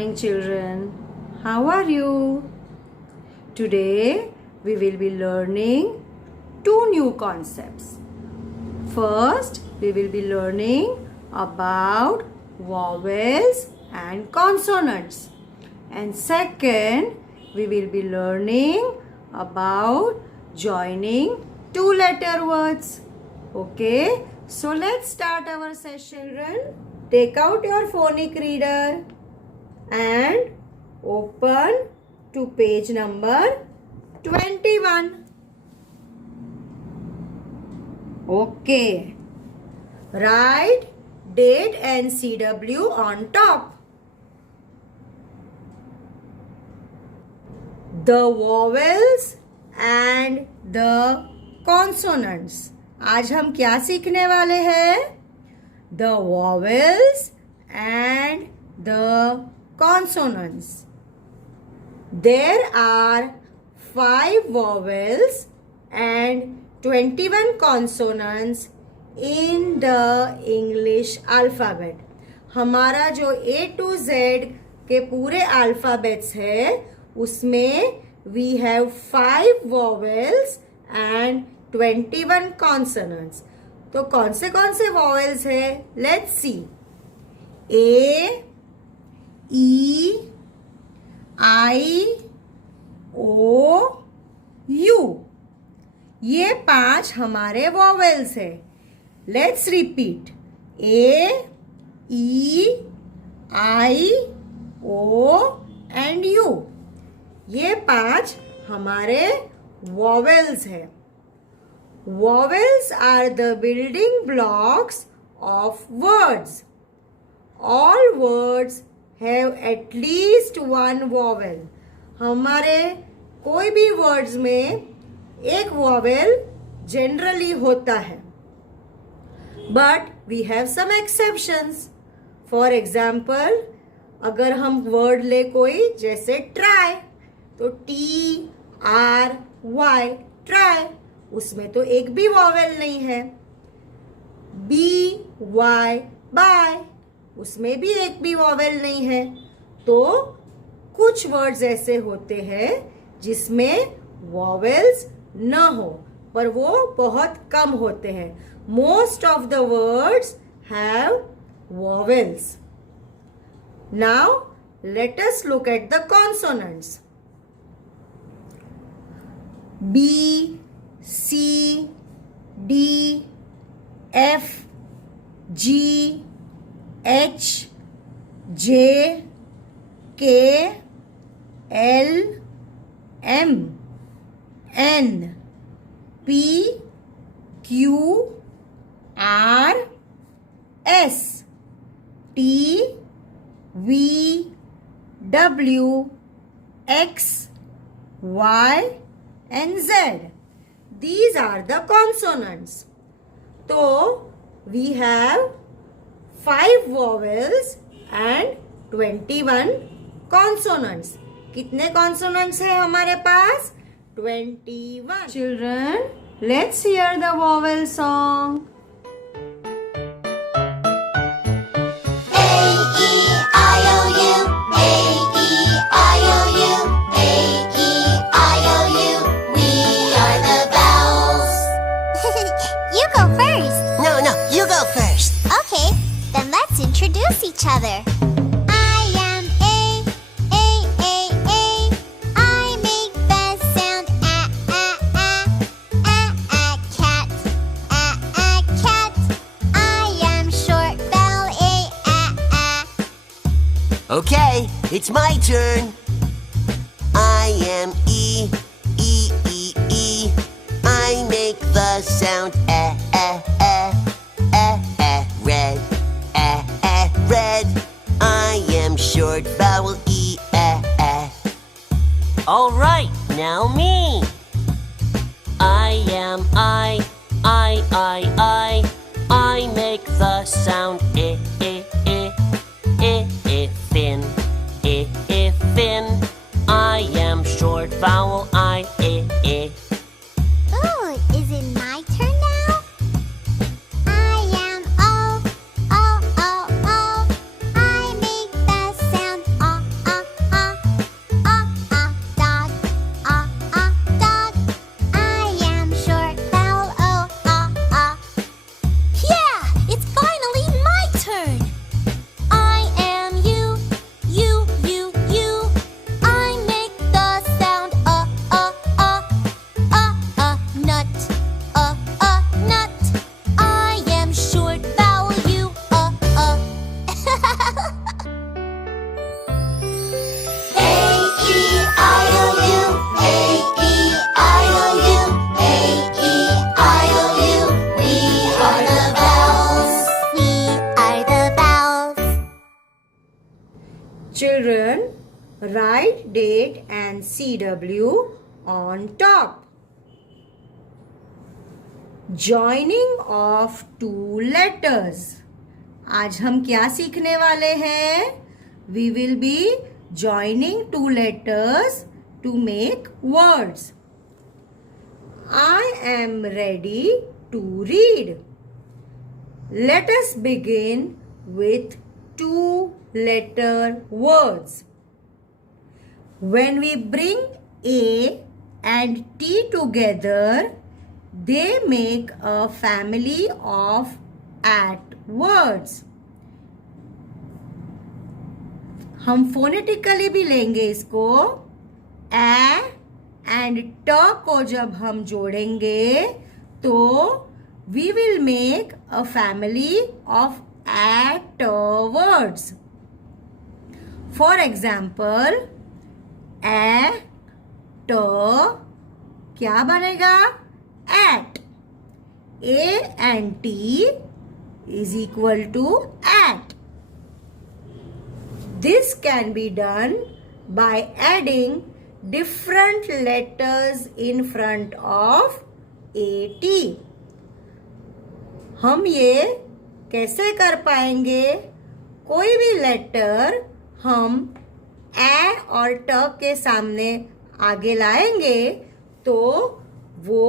morning, children. How are you? Today we will be learning two new concepts. First, we will be learning about vowels and consonants. And second, we will be learning about joining two-letter words. Okay, so let's start our session. Take out your phonic reader and open to page number 21. Okay. Write date and CW on top. The vowels and the consonants. आज हम क्या सीखने वाले हैं? The vowels and the consonants. There are 5 vowels and 21 consonants in the English alphabet. हमारा जो A to Z के पूरे अल्फाबेट्स है उसमें we have 5 vowels and 21 consonants. तो कौन से वॉवेल्स है? Let's see. A, E, I, O, U. ये 5 हमारे वॉवेल्स है. Let's repeat. A, E, I, O and U. ये 5 हमारे वॉवेल्स है. Vowels are the building blocks of words. All words have at least one vowel. हमारे कोई भी words में एक vowel generally होता है. But we have some exceptions. For example, अगर हम word ले कोई जैसे try, तो T-R-Y, try. उसमें तो एक भी वॉवेल नहीं है. BY, बाय, उसमें भी एक भी वॉवेल नहीं है. तो कुछ वर्ड्स ऐसे होते हैं जिसमें वॉवेल्स न हो, पर वो बहुत कम होते हैं. Most of the words have vowels. Now let us look at the consonants. B, C, D, F, G, H, J, K, L, M, N, P, Q, R, S, T, V, W, X, Y and Z. These are the consonants. So, we have 5 vowels and 21 consonants. कितने consonants है हमारे पास? 21. Children, let's hear the vowel song. Introduce each other. I am A, A, A, A. I make the sound cat, cat. I am short vowel A. Okay, it's my turn. I am E, E, E, E. I make the sound red. I am short vowel E. All right, now me. I am I. I make the sound thin. Thin. I am short vowel I. Oh, is it my turn now? write date and CW on top. Joining of two letters. आज हम क्या सीखने वाले हैं? We will be joining two letters to make words. I am ready to read. Let us begin with two-letter words. When we bring A and T together, they make a family of at words. हम phonetically भी लेंगे इसको. A and ट को जब हम जोड़ेंगे तो we will make a family of at words. For example, a t क्या बनेगा? At. A and T is equal to at. This can be done by adding different letters in front of AT. हम ये कैसे कर पाएंगे? कोई भी letter हम ए और ट के सामने आगे लाएंगे तो वो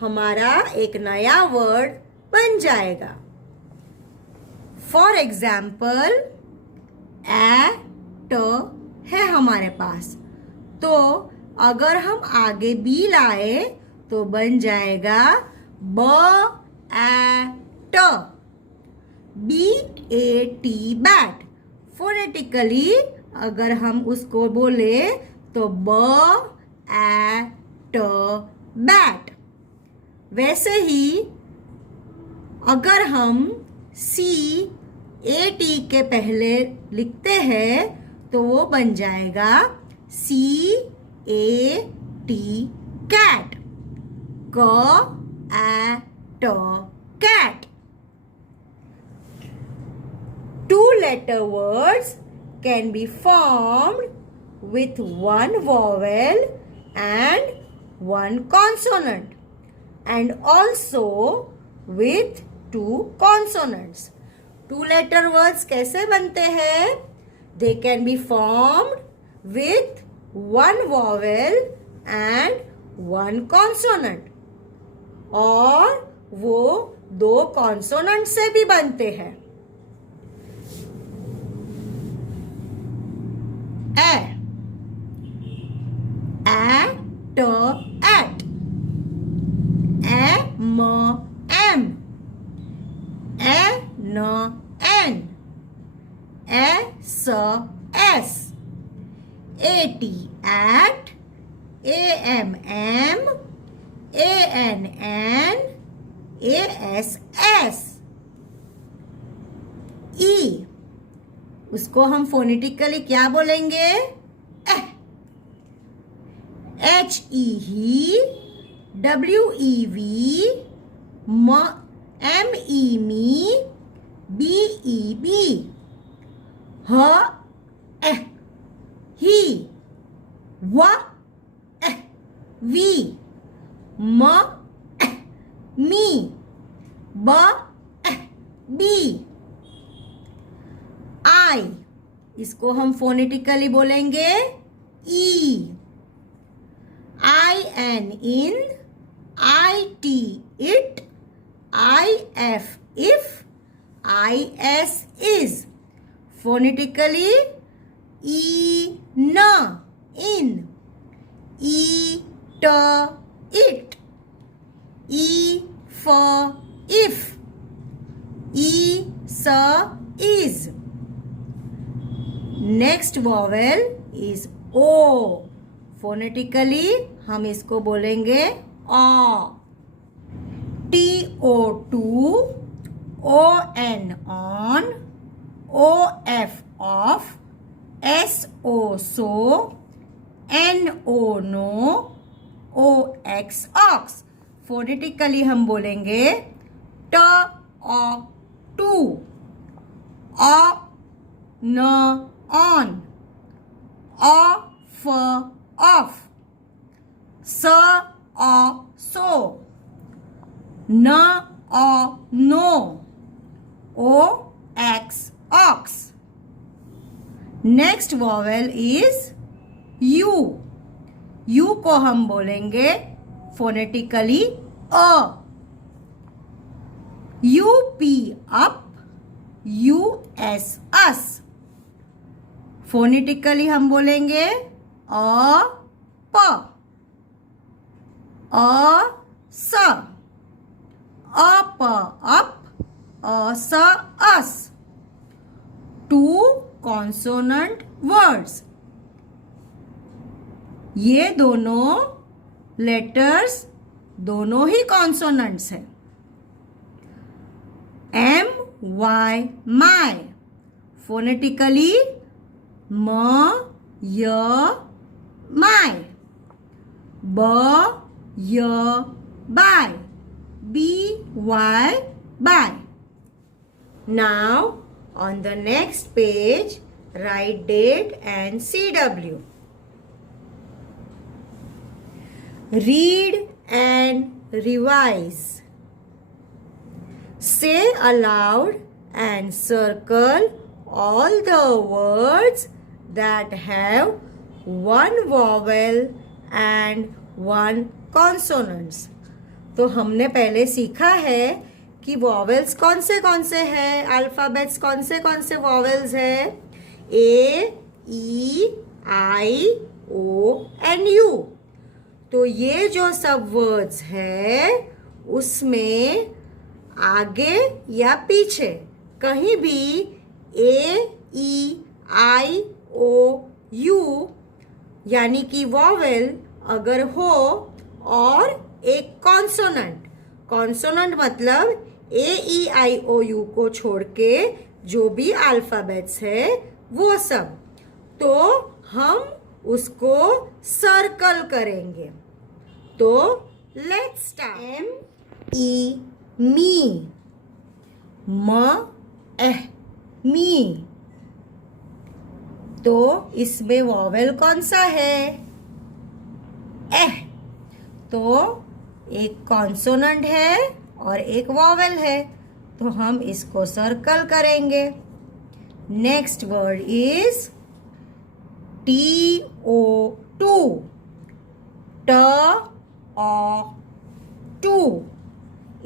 हमारा एक नया वर्ड बन जाएगा. फॉर एग्जाम्पल, ए ट है हमारे पास, तो अगर हम आगे बी लाए तो बन जाएगा ब ए ट. B A T bat. Phonetically अगर हम उसको बोले तो ब ए ट बैट. वैसे ही अगर हम सी ए टी के पहले लिखते हैं तो वो बन जाएगा सी ए टी कैट. क ए ट cat. Two-letter words can be formed with one vowel and one consonant, and also with two consonants. Two-letter words कैसे बनते हैं? They can be formed with one vowel and one consonant, और वो दो consonant से भी बनते हैं. ए ट एट. ए म एम. ए न एन. ए स as. A T at. A M am. A N an. ASS. E उसको हम फोनेटिकली क्या बोलेंगे? HE he. WEV. MEE me. BEB. ह ही. व वी. म मी. ब बी. आई इसको हम फोनेटिकली बोलेंगे ई. I N in. I T it. I F if. I S is. Phonetically ई न इन. ई ट it. E for if. E sa is. Next vowel is O. Phonetically हम इसको बोलेंगे O. TO2. ON on. OF off. SO so. NO no. OX ox. Phonetically हम बोलेंगे ट ओ टू. अ न ऑन. फ ऑफ, स सो, न no, O ox. Next vowel is U. U को हम बोलेंगे फोनेटिकली अ. U P up, U S us. Phonetically हम बोलेंगे अ प, अ स, up up, us us. Two consonant words. ये दोनों लेटर्स दोनों ही कॉन्सोनेंट्स हैं. M Y my. फोनेटिकली म य माय. ब य by, B Y by. Now on the next page write date and CW. Read and revise. Say aloud and circle all the words that have one vowel and one consonants. तो हमने पहले सीखा है कि vowels कौन से हैं, alphabets कौन से वॉवेल्स हैं. ए, E, I, O and you. तो ये जो सब वर्ड्स हैं उसमें आगे या पीछे कहीं भी ए, ई, आई, ओ, यू यानी कि वॉवेल अगर हो और एक कॉन्सोनेंट मतलब ए, ई, आई, ओ, यू को छोड़ के जो भी अल्फ़ाबेट्स है वो सब, तो हम उसको सर्कल करेंगे. तो लेट्स स्टार्ट. एम ई मी, म एह मी. तो इसमें वॉवेल कौन सा है? एह. तो एक कॉन्सोनेंट है और एक वॉवेल है, तो हम इसको सर्कल करेंगे. Next word is T O to, ट ओ टू.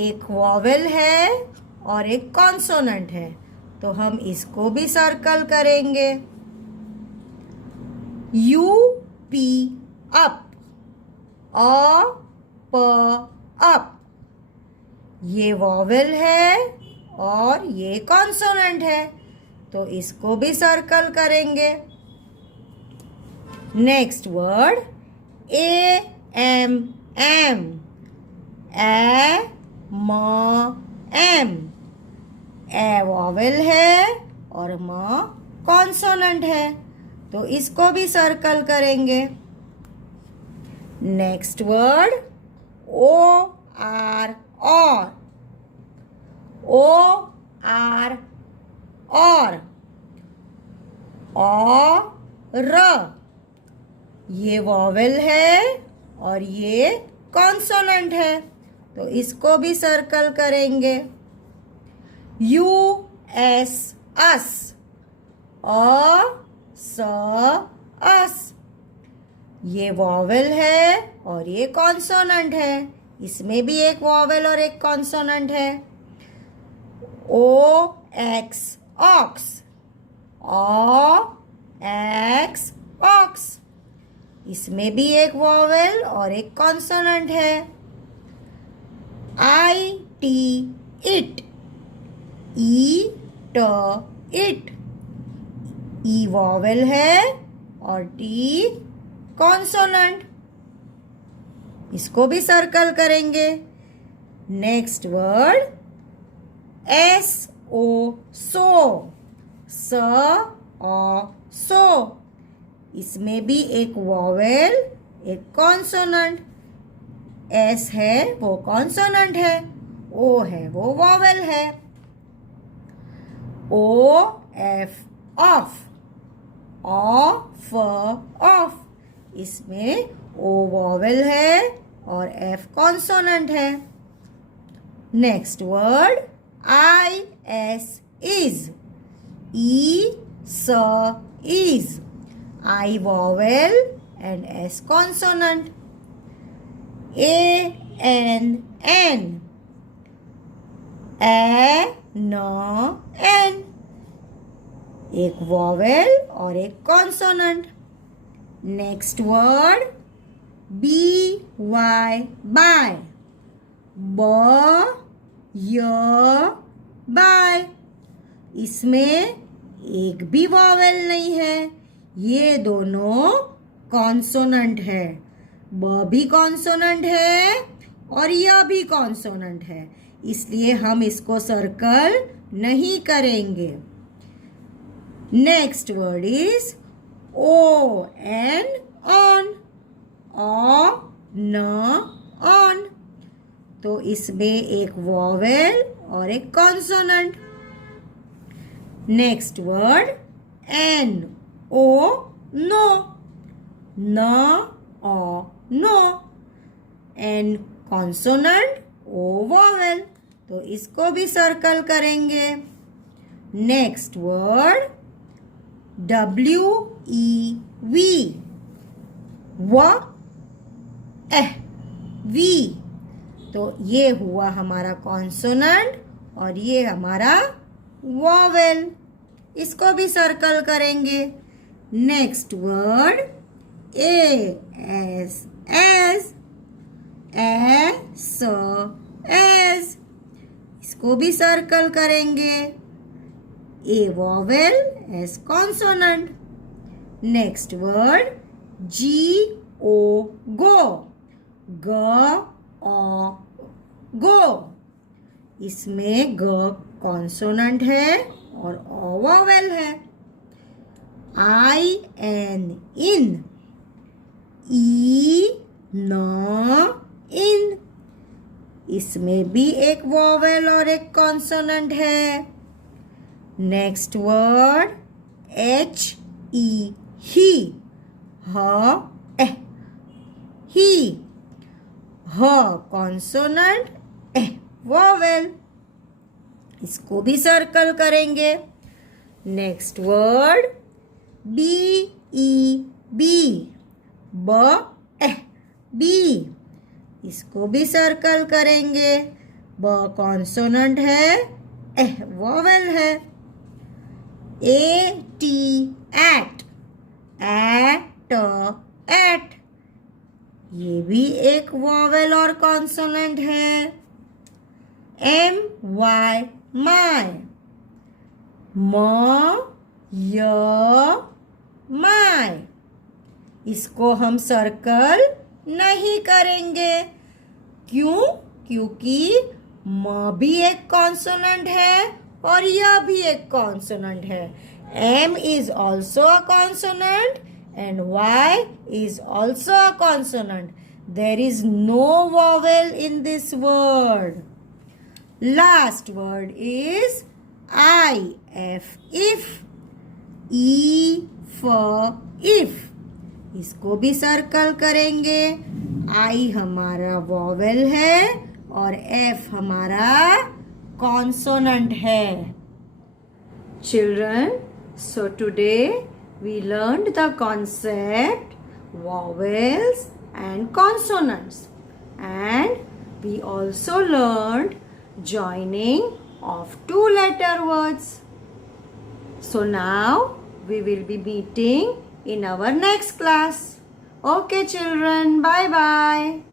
एक वॉवेल है और एक कॉन्सोनेंट है, तो हम इसको भी सर्कल करेंगे. यू पी अप, अ प अप. ये वॉवेल है और ये कॉन्सोनेंट है, तो इसको भी सर्कल करेंगे. Next word A M am, A म एम. ए वॉवेल है और म कॉन्सोनेंट है, तो इसको भी सर्कल करेंगे. नेक्स्ट वर्ड ओ आर और, ओ आर और, र. ये वॉवेल है और ये कॉन्सोनेंट है, तो इसको भी सर्कल करेंगे. यू एस अस, अ स अस. ये वॉवेल है और ये कॉन्सोनेंट है, इसमें भी एक वॉवेल और एक कॉन्सोनेंट है. ओ एक्स ऑक्स, ऑ एक्स ऑक्स. इसमें भी एक वॉवेल और एक कॉन्सोनेंट है. आई टी इट, ई ट इट. ई वॉवेल है और टी कॉन्सोनेंट, इसको भी सर्कल करेंगे. नेक्स्ट वर्ड एस ओ सो, स ओ सो. इसमें भी एक वॉवेल एक कॉन्सोनेंट. एस है वो कॉन्सोनेंट है, ओ है वो वॉवेल है. O F of, of of. इसमें ओ वॉवेल है और एफ कॉन्सोनेंट है। Next word I S is. ई स is. I vowel and S consonant. A N an. ए न एन। एक वॉवेल और एक consonant. Next word B Y by. ब य बाय। इसमें एक भी वॉवेल नहीं है, ये दोनों कॉन्सोनेंट है। ब भी कॉन्सोनेंट है और यह भी कॉन्सोनेंट है, इसलिए हम इसको सर्कल नहीं करेंगे। Next word is O N on. O न ऑन। तो इसमें एक वॉवेल और एक consonant. Next word N O no. न O no. N consonant O vowel, तो इसको भी सर्कल करेंगे। Next word W E we. व एह वी। तो ये हुआ हमारा कॉन्सोनेंट और ये हमारा वॉवेल, इसको भी सर्कल करेंगे। Next word A S as. As as, इसको भी सर्कल करेंगे। A vowel S consonant. Next word G O go. ग ओ गो। इसमें ग कॉन्सोनेंट है और ओ वॉवेल है। आई एन इन। ई न इन। इसमें भी एक वॉवेल और एक कॉन्सोनेंट है। नेक्स्ट वर्ड एच ई ही। ह एह ही। ह कॉन्सोनेंट एह वॉवेल, इसको भी सर्कल करेंगे। Next word B E be. ब एह बी, इसको भी सर्कल करेंगे। ब कॉन्सोनेंट है, एह वॉवेल है। A T at. At at, ये भी एक वॉवेल और कॉन्सोनेंट है। M Y my. म य माय, इसको हम सर्कल नहीं करेंगे। क्यों? क्योंकि म भी एक कॉन्सोनेंट है और यह भी एक कॉन्सोनेंट है। M is also a consonant and Y is also a consonant. There is no vowel in this word. Last word is I, F, if. E for if. इसको भी सर्कल करेंगे। I हमारा वॉवेल है और F हमारा consonant है। Children, so today we learned the concept vowels and consonants, and we also learned joining of two-letter words. So now we will be meeting in our next class. Okay children, bye bye.